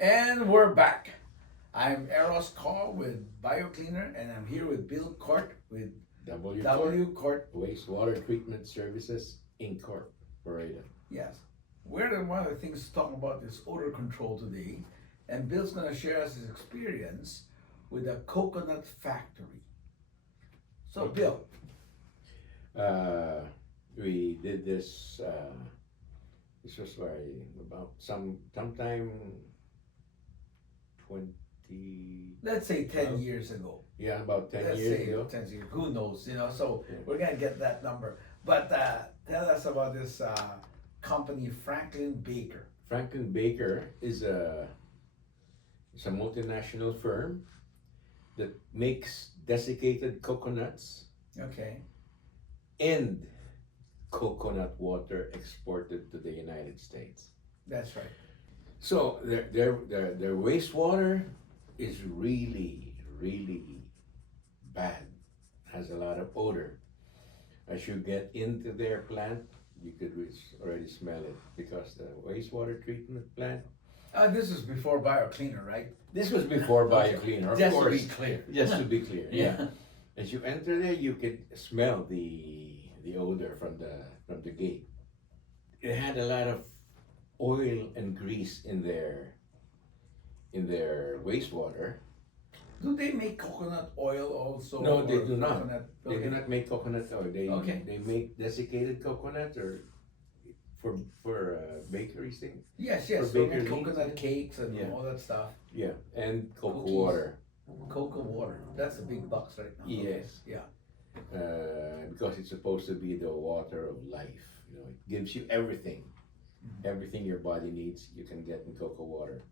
And we're back. I'm Eros Call with BioCleaner, and I'm here with Bill Cort with W Corp, W Cort. Wastewater Treatment Services Incorporated. Yes, one of the things to talk about is odor control today, and Bill's going to share us his experience with a coconut factory. So, Okay. Bill, We did this. This was about sometime 20. let's say 10 Well, years ago. yeah, about 10 Let's years say ago. 10 years. Who knows? So Yeah. we're going to get that number. But tell us about this company, Franklin Baker. Franklin Baker is a multinational firm that makes desiccated coconuts Okay, and coconut water exported to the United States. that's right. So their wastewater is really bad. Has a lot of odor. As you get into their plant, you could already smell it because the wastewater treatment plant. This is before BioCleaner, right? This was before Okay. BioCleaner, of Just to course. be clear. Just to be clear, yeah. Yeah. As you enter there, you could smell the odor from the gate. It had a lot of oil and grease in their wastewater. Do they make coconut oil also? No, they or do not. coconut- They do okay. not make coconut oil. Okay. They make desiccated coconut or for bakeries thing. Yes, for yes. So baker make needs, coconut yeah. cakes and Yeah. all that stuff. Yeah, and cocoa Cookies. water. Cocoa water. That's the big bucks right now. Okay. Yes. Yeah. Because it's supposed to be the water of life. It gives you everything. Mhm. Everything your body needs, you can get in cocoa water.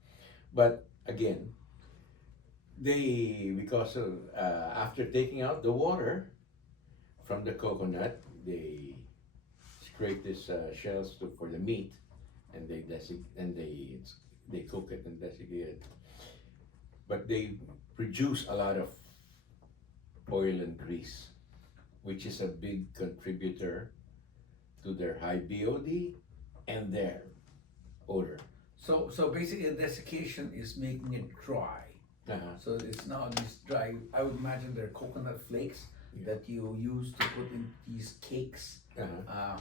But again, because of after taking out the water from the coconut, they scrape this shells for the meat, and they cook it and desiccate it. But they produce a lot of oil and grease, which is a big contributor to their high BOD and their odor. So basically, the desiccation is making it dry. Uh-huh. So it's now these dry. I would imagine they're coconut flakes Yeah. that you use to put in these cakes Uh-huh.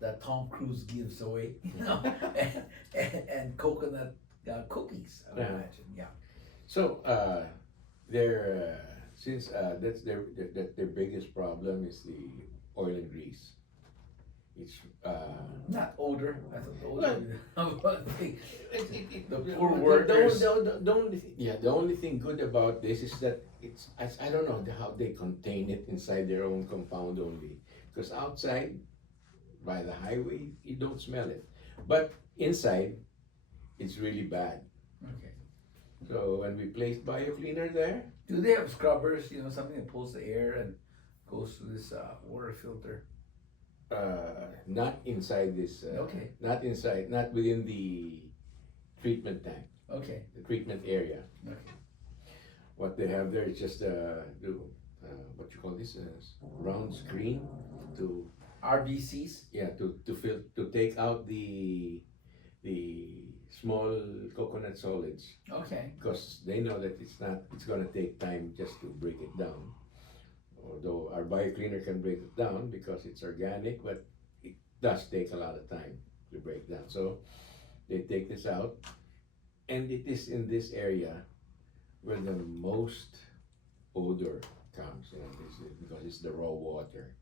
that Tom Cruise gives away, and coconut cookies. I would Yeah. imagine. Yeah. So their since that's their biggest problem is the oil and grease. It's Not odor. I thought Well, odor. The poor the workers. the only thing good about this is that I don't know how they contain it inside their own compound only, because outside by the highway you don't smell it, but inside it's really bad. Okay. So when we placed BioCleaner there, Do they have scrubbers? Something that pulls the air and goes through this water filter. not inside this, Okay. not within the treatment tank, Okay. the treatment area. Okay. What they have there is just what you call this, round screen to RBCs. to take out the small coconut solids, Okay. because they know that it's gonna take time just to break it down. Although our BioCleaner can break it down because it's organic, but it does take a lot of time to break down. So they take this out, and it is in this area where the most odor comes. Because it's the raw water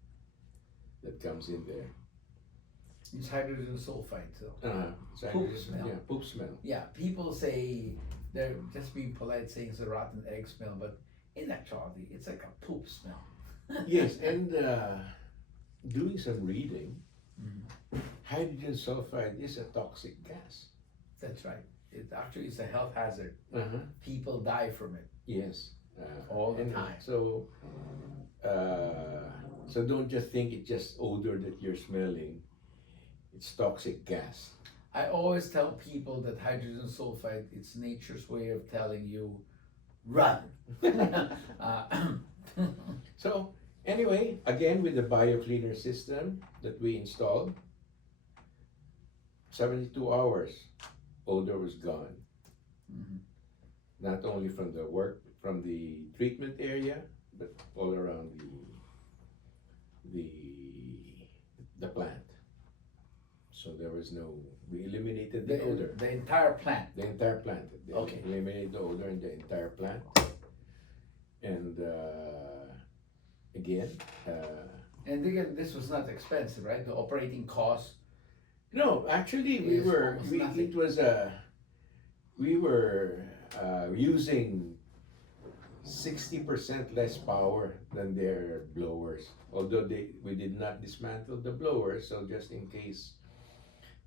that comes in there. It's hydrogen sulfide. So Poop smell. Yeah, poop smell. yeah, people say they're just being polite, saying it's a rotten egg smell, but in actuality, it's like a poop smell. Yes, and doing some reading, Mhm. hydrogen sulfide is a toxic gas. That's right. It actually is a health hazard. Uh-huh. People die from it. Yes. All the and time. So don't just think it's just odor that you're smelling. It's toxic gas. I always tell people that hydrogen sulfide, it's nature's way of telling you, run. uh, So anyway, again with the BioCleaner system that we installed, 72 hours, odor was gone. Mhm. not only from the treatment area, but all around the the plant. So there was no. We eliminated the odor. The entire plant. The entire plant. They Okay. eliminated the odor in the entire plant. And again, And again, this was not expensive, right? The operating cost. no, actually, we It's were. almost nothing. It was we were using 60% less power than their blowers. Although we did not dismantle the blowers, so just in case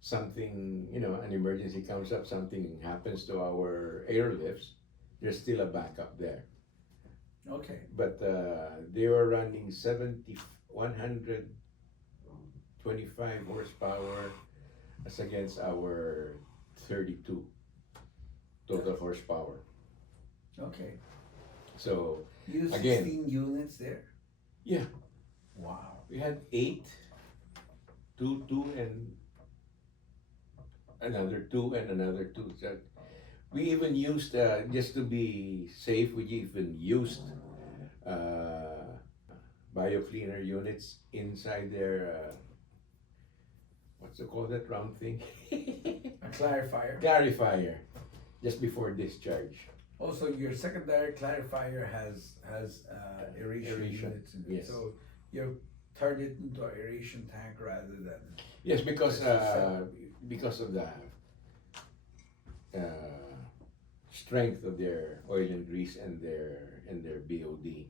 something, an emergency comes up, something happens to our airlifts, there's still a backup there. Okay. But they were running 125 horsepower as against our 32 total horsepower. Okay. So You used Again. 16 units there? Yeah. Wow. we had 8, 2, 2, and another 2, and another 2. So we even used, just to be safe, we even used biocleaner units inside their, what's it called, that round thing? A clarifier. Clarifier, just before discharge. Also, your secondary clarifier has aeration Aeration, units in it. yes. So you turned it into an aeration tank rather than. Yes, because Yes, of the strength of their oil and grease and their BOD.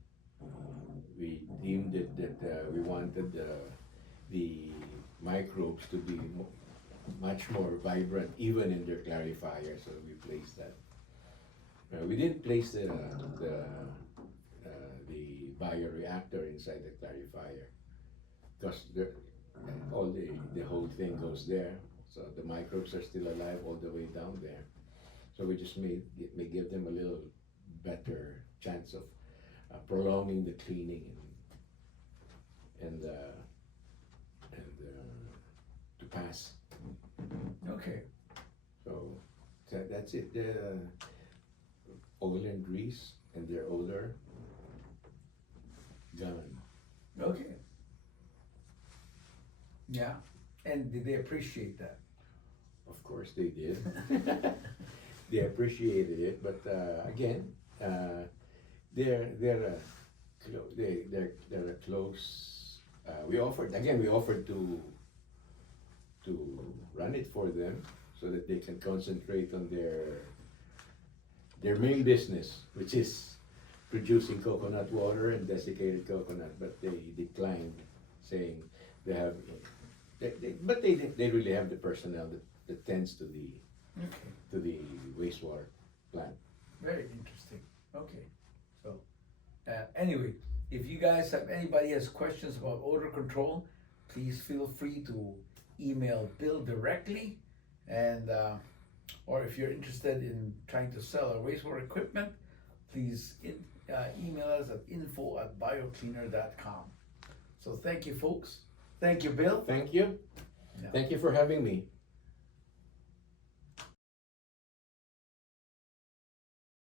We deemed it that we wanted the microbes to be much more vibrant, even in their clarifier. So we placed that. We didn't place the bioreactor inside the clarifier because the whole thing goes there. So the microbes are still alive all the way down there. So we just may give them a little better chance of prolonging the cleaning and to pass. Okay. So that's it. Oil and grease and their odor gone. Okay. Yeah. And did they appreciate that? Of course they did. They appreciated it, but again, they're a close. We offered to run it for them so that they can concentrate on their main business, which is producing coconut water and desiccated coconut. But they declined, saying they have. They really have the personnel that tends to the wastewater plant. Very interesting. Okay. So, anyway, if you guys anybody has questions about odor control, please feel free to email Bill directly, and or if you're interested in trying to sell our wastewater equipment, please email us at info@biocleaner.com. So thank you, folks. Thank you, Bill. Thank you. Yeah. Thank you for having me.